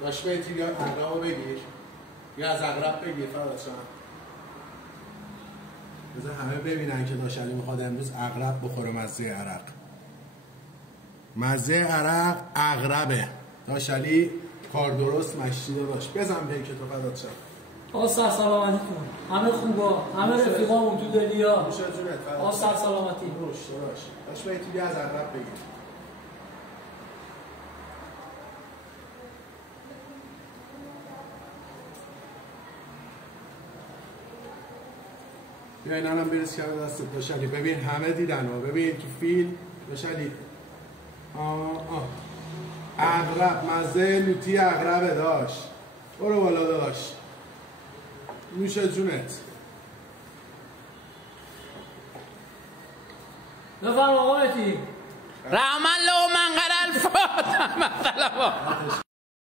داشت بیتی بیا عقرب رو بگیر. یا از عقرب بگیر فراد جان. بذار همه ببینن که داشت علی میخواد امروز عقرب بخوره مزه عرق. مزه عرق عقربه. داشت علی کار درست مشتی داشت. بزن پیک تو فراد جان. آقا سر سلامتیتون. همه خوبا، همه رفیقامون تو دلیا. روش از جونت فراد. آقا سر سلامتی. روش داشت. داشت بیتی بیا از عقرب بگیر. بیاین الان بریز کرده دستت داشت علی. ببین همه دیدن ها. ببین تو فیلم داشت علی. عقرب مزه لوتی عقربه داشت. برو بالا داشت. نوش جونت. بفرم آقا مهدی. رحم الله من قرأ الفاتحه مثلا